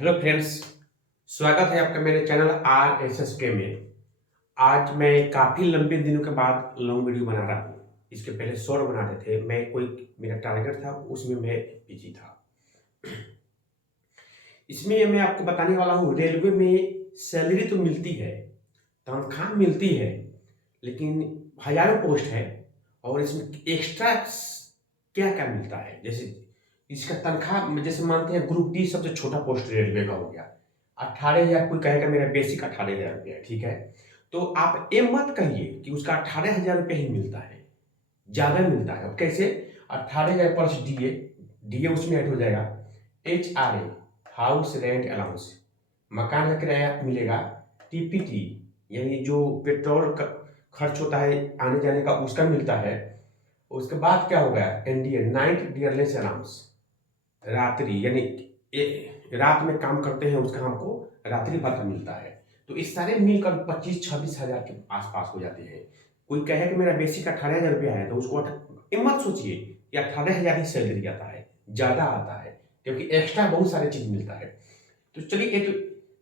Hello friends. स्वागत है आपका मेरे चैनल RSSK में। आज मैं काफ़ी लंबे दिनों के बाद लॉन्ग वीडियो बना रहा हूँ। इसके पहले शॉर्ट बनाते थे, मैं कोई मेरा टारगेट था, उसमें मैं बिजी था। इसमें मैं आपको बताने वाला हूँ, रेलवे में सैलरी तो मिलती है, तनख्वाह मिलती है, लेकिन हजारों पोस्ट है और इसमें एक्स्ट्रा क्या क्या मिलता है। जैसे इसका तनख्वाह जैसे मानते हैं ग्रुप डी सबसे छोटा पोस्ट रेलवे का हो गया 18,000। कोई कहेगा मेरा बेसिक 18,000 रुपया है, ठीक है। तो आप ये मत कहिए कि उसका 18,000 रुपया ही मिलता है, ज़्यादा मिलता है। अब कैसे? 18,000 प्लस डीए, डीए उसमें ऐड हो जाएगा। HRA हाउस रेंट अलाउंस, मकान का किराया मिलेगा। टीपीटी यानी जो पेट्रोल का खर्च होता है आने जाने का, उसका मिलता है। उसके बाद क्या हो गया? NDA नाइट डियरनेस अलाउंस, रात्रि यानी रात में काम करते हैं उसका हमको रात्रि भत्ता मिलता है। तो इस सारे मिलकर 25-26 हजार के आसपास हो जाते हैं। कोई कहे कि मेरा बेसिक 18,000 रुपया है, तो उसको मत सोचिए कि 18,000 ही सैलरी आता है, ज़्यादा आता है, क्योंकि एक्स्ट्रा बहुत सारे चीज़ मिलता है। तो चलिए, एक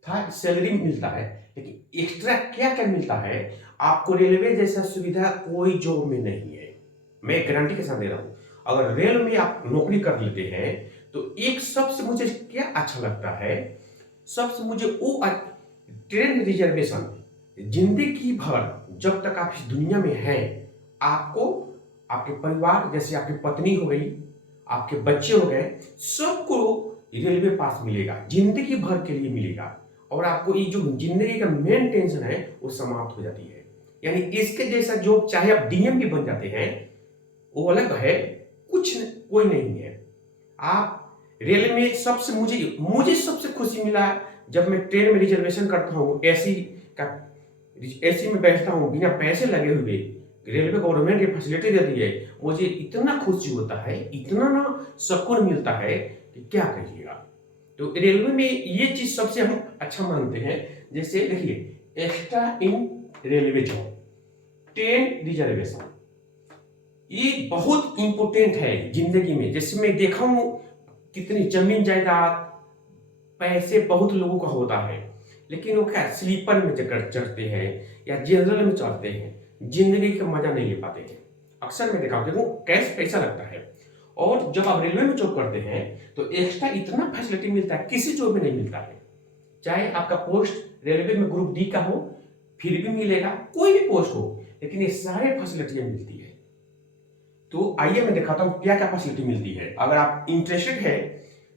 था सैलरी मिलता है, लेकिन एक्स्ट्रा क्या क्या मिलता है? आपको रेलवे जैसा सुविधा कोई जॉब में नहीं है, मैं गारंटी के साथ दे रहा हूँ। अगर रेल में आप नौकरी कर लेते हैं तो एक सबसे मुझे क्या अच्छा लगता है, सबसे मुझे वो ट्रेन रिजर्वेशन। जिंदगी भर जब तक आप इस दुनिया में हैं, आपको आपके परिवार, जैसे आपकी पत्नी हो गई, आपके बच्चे हो गए, सबको रेलवे पास मिलेगा, जिंदगी भर के लिए मिलेगा। और आपको ये जो जिंदगी का मेन टेंशन है वो समाप्त हो जाती है। यानी इसके जैसा जॉब चाहे आप डीएम भी बन जाते हैं, वो अलग है, कोई नहीं है। आप रेल में सबसे मुझे मुझे सबसे खुशी मिला जब मैं ट्रेन में रिजर्वेशन करता हूँ, एसी का, एसी में बैठता हूँ बिना पैसे लगे हुए। रेलवे गवर्नमेंट ये फैसिलिटी देती है, मुझे इतना खुशी होता है, इतना ना सुकून मिलता है कि क्या कहिएगा। तो रेलवे में ये चीज सबसे हम अच्छा मानते हैं। जैसे देखिए, एक्स्ट्रा इन रेलवे जॉब, ट्रेन रिजर्वेशन, ये बहुत इंपॉर्टेंट है जिंदगी में। जैसे मैं देखा हूं कितनी जमीन जायदाद पैसे बहुत लोगों का होता है, लेकिन वो क्या स्लीपर में जगह चढ़ते हैं या जनरल में चढ़ते हैं, जिंदगी का मजा नहीं ले पाते हैं। अक्सर मैं देखा हूं, देखो कैश पैसा लगता है। और जब आप रेलवे में जॉब करते हैं तो एक्स्ट्रा इतना फैसिलिटी मिलता है, किसी जॉब में नहीं मिलता है। चाहे आपका पोस्ट रेलवे में ग्रुप डी का हो, फिर भी मिलेगा, कोई भी पोस्ट हो, लेकिन ये सारे फैसिलिटियां मिलती है। तो आइए मैं दिखाता हूं क्या क्या फैसिलिटी मिलती है। अगर आप इंटरेस्टेड है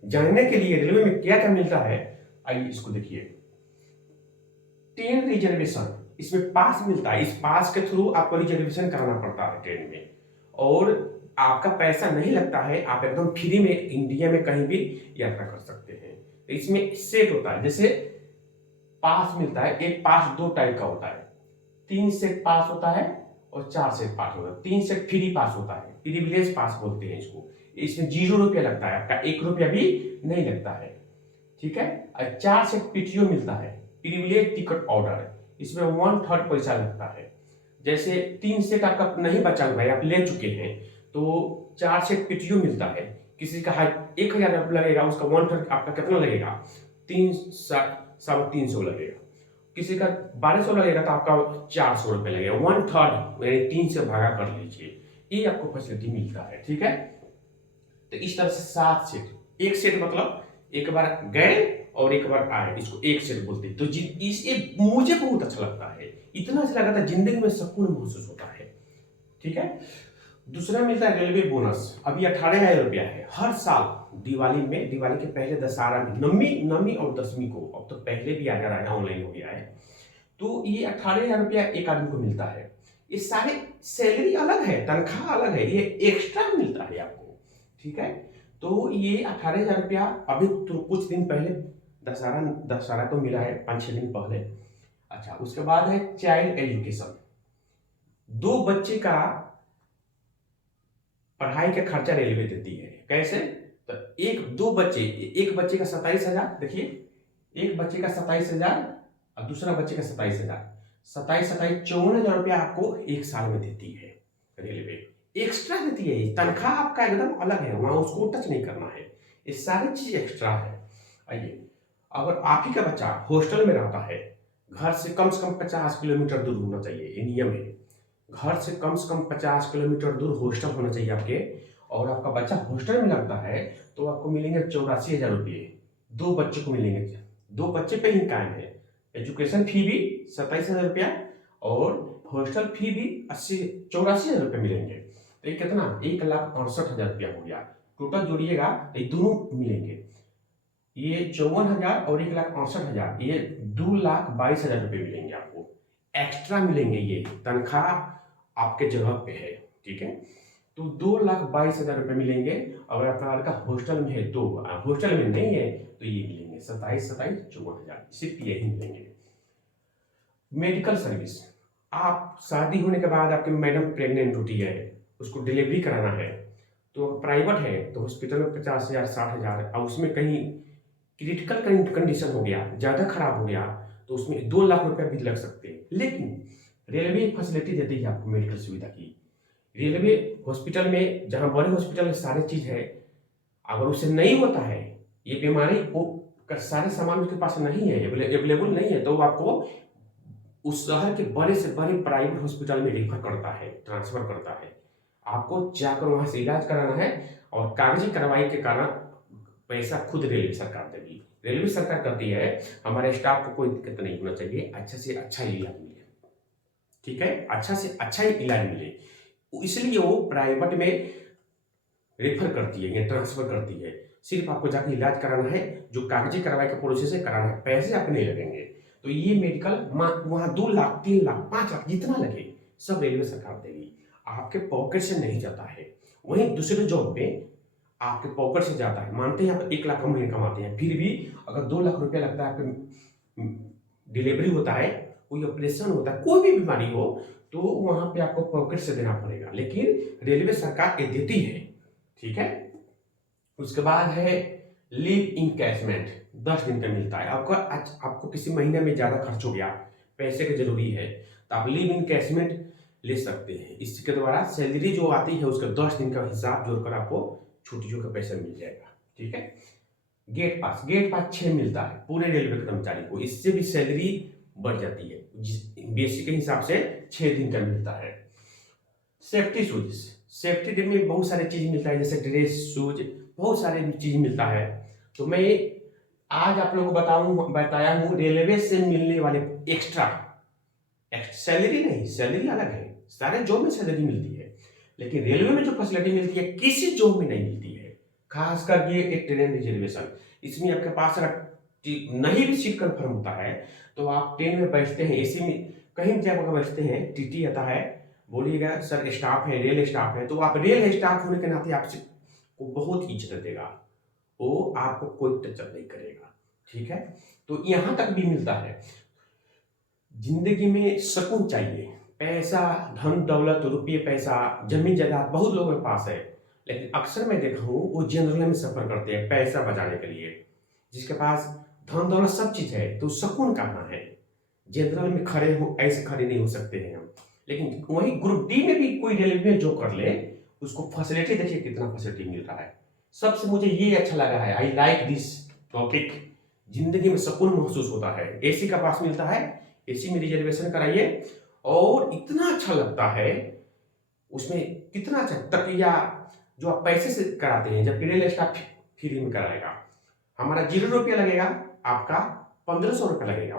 जानने के लिए रेलवे में क्या क्या मिलता है, आइए इसको देखिए। ट्रेन रिजर्वेशन, इसमें पास मिलता है, इस पास के थ्रू आपको रिजर्वेशन कराना पड़ता है ट्रेन में, और आपका पैसा नहीं लगता है, आप एकदम फ्री में इंडिया में कहीं भी यात्रा कर सकते हैं। तो इसमें सेट होता है, जैसे पास मिलता है, एक पास दो टाइप का होता है, 3 सेट पास होता है और 4 सेट पास होता है। 3 सेट फ्री पास होता है, प्रिविलेज पास बोलते हैं इसको। इसमें 0 रुपया लगता है, आपका 1 रुपया भी नहीं लगता है, ठीक है। और 4 सेट पीटीओ मिलता है, प्रिविलेज टिकट ऑर्डर, इसमें 1/3 पैसा लगता है। जैसे 3 सेट आपका नहीं बचा हुआ है, आप ले चुके हैं, तो 4 सेट पीटीओ मिलता है। किसी का 1,000 लगेगा, उसका 1/3 आपका कितना लगेगा? 300-350 लगेगा। किसी का 1200 लगेगा तो आपका 400 रुपये लगेगा, 1/3 यानी 3 से भागा कर लीजिए, ये आपको फैसिलिटी मिलता है, ठीक है। तो इस तरह से 7 सेट, एक सेट मतलब एक बार गए और एक बार आए, इसको एक सेट बोलते हैं। तो ये मुझे बहुत अच्छा लगता है, इतना अच्छा लगा था, जिंदगी में सुकून महसूस होता है, ठीक है। दूसरा मिलता है रेलवे बोनस, अभी 18,000 रुपया है हर साल दिवाली में, दिवाली के पहले दशहरा में, नवमी और 10वीं को, अब तो पहले भी आ जा रहा है, ऑनलाइन हो गया है। तो ये 18,000 रुपया एक आदमी को मिलता है। ये सारे सैलरी अलग है, तनख्वाह अलग है, ये एक्स्ट्रा मिलता है आपको, ठीक है। तो ये 18,000 रुपया अभी तो कुछ दिन पहले दशहरा दशहरा को मिला है, 5-6 दिन पहले। अच्छा, उसके बाद है चाइल्ड एजुकेशन, 2 बच्चे का पढ़ाई का खर्चा रेलवे देती है। कैसे? तो एक बच्चे का 27,000, देखिए, एक बच्चे का 27,000 और दूसरा बच्चे का 27,000, 27-27 54,000 रुपया आपको एक साल में देती है रेलवे, एक्स्ट्रा देती है। तनख्वाह आपका एकदम अलग है, वहां उसको टच नहीं करना है, ये सारी चीज एक्स्ट्रा है। आइए, अगर आप ही का बच्चा हॉस्टल में रहता है, घर से कम 50 किलोमीटर दूर होना चाहिए, ये नियम है। घर से कम 50 किलोमीटर दूर हॉस्टल होना चाहिए आपके, और आपका बच्चा हॉस्टल में लगता है तो आपको मिलेंगे 84,000 रुपये। 2 बच्चे को मिलेंगे, 2 बच्चे पे ही कायम है। एजुकेशन फी भी 27,000 रुपया और हॉस्टल फी भी 84,000 रुपये मिलेंगे। तो ये कितना 1,68,000 रुपया हो गया। टोटल जोड़िएगा तो ये दोनों मिलेंगे, ये 54,000 और 1,68,000, ये 2,22,000 रुपये मिलेंगे आपको, एक्स्ट्रा मिलेंगे। ये तनख्वाह आपके जगह पे है, ठीक है। तो 2,22,000 रुपये मिलेंगे। अगर आपका लड़का हॉस्टल में है तो, हॉस्टल में नहीं है तो ये मिलेंगे 27, 54,000, सिर्फ यही मिलेंगे। मेडिकल सर्विस, आप शादी होने के बाद आपकी मैडम प्रेग्नेंट होती है, उसको डिलीवरी कराना है, तो प्राइवेट है तो हॉस्पिटल में 50,000, 60,000, और उसमें कहीं क्रिटिकल कंडीशन हो गया, ज़्यादा खराब हो गया, तो उसमें 2 लाख रुपया भी लग सकते हैं। लेकिन रेलवे फैसिलिटी देती है आपको मेडिकल सुविधा की। रेलवे हॉस्पिटल में, जहाँ बड़े हॉस्पिटल में सारी चीज़ है, अगर उसे नहीं होता है ये बीमारी, वो सारे सामान उसके पास नहीं है, अवेलेबल नहीं है, तो वो आपको उस शहर के बड़े से बड़े प्राइवेट हॉस्पिटल में रेफर करता है, ट्रांसफर करता है। आपको जाकर वहां से इलाज कराना है, और कागजी कार्रवाई के कारण पैसा खुद रेलवे सरकार देगी। रेलवे सरकार करती है, हमारे स्टाफ को कोई दिक्कत नहीं होना चाहिए, अच्छा से अच्छा इलाज मिले, ठीक है, अच्छा से अच्छा ही इलाज मिले, इसलिए वो प्राइवेट में रेफर करती है या ट्रांसफर करती है। सिर्फ आपको जाकर इलाज कराना है, जो कागजी कार्रवाई का प्रोसेस है कराना है, पैसे आपके नहीं लगेंगे। तो ये मेडिकल वहां 2 लाख, 3 लाख, 5 लाख जितना लगे सब रेलवे सरकार देगी, आपके पॉकेट से नहीं जाता है। वहीं दूसरे जॉब पे आपके पॉकेट से जाता है। मानते हैं आप 1 लाख महीने कमाते हैं, फिर भी अगर 2 लाख रुपया लगता है, आपके डिलीवरी होता है, कोई ऑपरेशन होता है, कोई भी बीमारी हो, तो वहां पे आपको पॉकेट से देना पड़ेगा, लेकिन रेलवे सरकार ये देती है, ठीक है। उसके बाद है लीव इनकैशमेंट, 10 दिन का मिलता है आपको। आपको किसी महीने में ज्यादा खर्च हो गया, पैसे की जरूरी है, तो आप लीव इनकैशमेंट ले सकते हैं। इसके द्वारा सैलरी जो आती है उसका 10 दिन का हिसाब जोड़कर आपको छुट्टियों का पैसा मिल जाएगा, ठीक है। गेट पास, गेट पास 6 मिलता है पूरे रेलवे कर्मचारी को, इससे भी सैलरी बढ़ जाती है, बेसिक के हिसाब से 6 दिन का मिलता है। सेफ्टी शूज, सेफ्टी डे में बहुत सारे चीज मिलता है, जैसे ड्रेस, शूज, बहुत सारे चीज मिलता है। तो मैं आज आप लोगों को बताया हूँ रेलवे से मिलने वाले एक्स्ट्रा सैलरी, नहीं सैलरी अलग है, सारे जॉब में सैलरी मिलती है, लेकिन रेलवे में जो फैसिलिटी मिलती है किसी जॉब में नहीं मिलती है। खास करके एक ट्रेन रिजर्वेशन, इसमें आपके पास अगर नहीं भी सीट कंफर्म होता है तो आप ट्रेन में बैठते हैं, एसी में कहीं भी जगह बैठते हैं, टीटी आता है, बोलिएगा सर स्टाफ है, रेल स्टाफ है, तो आप रेल स्टाफ होने के नाते आपसे को बहुत इज्जत देगा, वो आपको कोई टचअप नहीं करेगा, ठीक है। तो यहां तक भी मिलता है। जिंदगी में सुकून चाहिए, पैसा, धन दौलत, रुपये पैसा, जमीन जायदाद बहुत लोगों के पास है, लेकिन अक्सर मैं देखा हूं वो जनरल में सफर करते हैं पैसा बचाने के लिए। जिसके पास धन दौलत सब चीज है तो सुकून कहाँ है, जनरल में खड़े हो, ऐसे खड़े नहीं हो सकते हैं हम। लेकिन वही ग्रुप डी में भी कोई रेलवे में जो कर ले, उसको फैसिलिटी देखिए कितना फैसिलिटी मिल रहा है। सबसे मुझे ये अच्छा लगा है, आई लाइक दिस टॉपिक, जिंदगी में सुकून महसूस होता है। एसी का पास मिलता है, एसी में रिजर्वेशन कराइए, और इतना अच्छा लगता है उसमें, कितना अच्छा तकिया जो आप पैसे से कराते हैं, जबकि रेल स्टाफ फ्री में कराएगा। हमारा 0 रुपया लगेगा, आपका 1,500 रुपया लगेगा।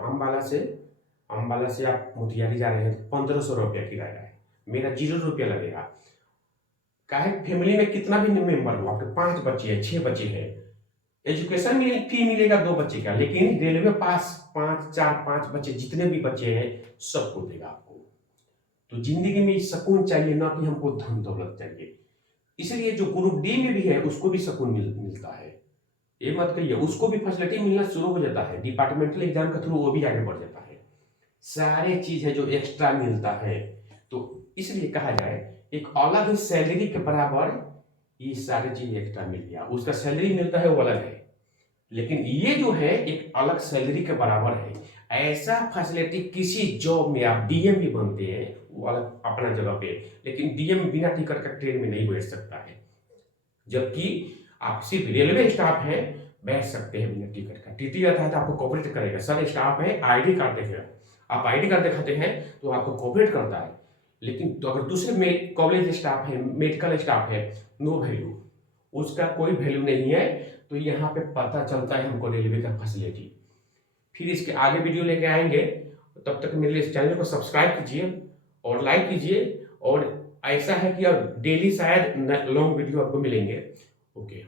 अम्बाला से आप मोतिहारी जा रहे हैं तो 1,500 रुपया किराया है, मेरा 0 रुपया लगेगा। काहे फैमिली में कितना भी मेंबर हो, आपके 5 बच्चे हैं, 6 बच्चे हैं, एजुकेशन में फी मिलेगा 2 बच्चे का, लेकिन रेलवे पास 5, 4, 5 बच्चे जितने भी बच्चे हैं सबको देगा आपको। तो जिंदगी में सुकून चाहिए, ना कि हमको धन दौलत चाहिए। इसलिए जो ग्रुप डी में भी है उसको भी सुकून मिलता है, ये मत कहिए, उसको भी फैसिलिटी मिलना शुरू हो जाता है, डिपार्टमेंटल एग्जाम के थ्रू वो भी आगे बढ़ जाता है। सारे चीज है जो एक्स्ट्रा मिलता है, तो इसलिए कहा जाए एक अलग ही सैलरी के बराबर ये सारी चीज एक्स्ट्रा मिल गया, उसका सैलरी मिलता है वो अलग है, लेकिन ये जो है एक अलग सैलरी के बराबर है। ऐसा फैसिलिटी किसी जॉब में, आप डीएम भी बनते हैं वो अलग अपना जगह पे, लेकिन डीएम बिना टिकट का ट्रेन में नहीं बैठ सकता है, जबकि आप सिर्फ रेलवे स्टाफ हैं, बैठ सकते हैं बिना टिकट का। टीटी आता है तो आपको कोऑपरेट करेगा। सर स्टाफ है, आईडी कार्ड देखेगा, आप आईडी कार्ड दिखाते हैं तो आपको कोऑपरेट करता है। लेकिन तो अगर दूसरे कॉलेज स्टाफ है, मेडिकल स्टाफ है, नो वैल्यू, उसका कोई वैल्यू नहीं है। तो यहाँ पे पता चलता है हमको रेलवे का फैसिलिटी। फिर इसके आगे वीडियो लेके आएंगे, तब तक मेरे लिए चैनल को सब्सक्राइब कीजिए और लाइक कीजिए। और ऐसा है कि अब डेली शायद लॉन्ग वीडियो आपको मिलेंगे। ओके।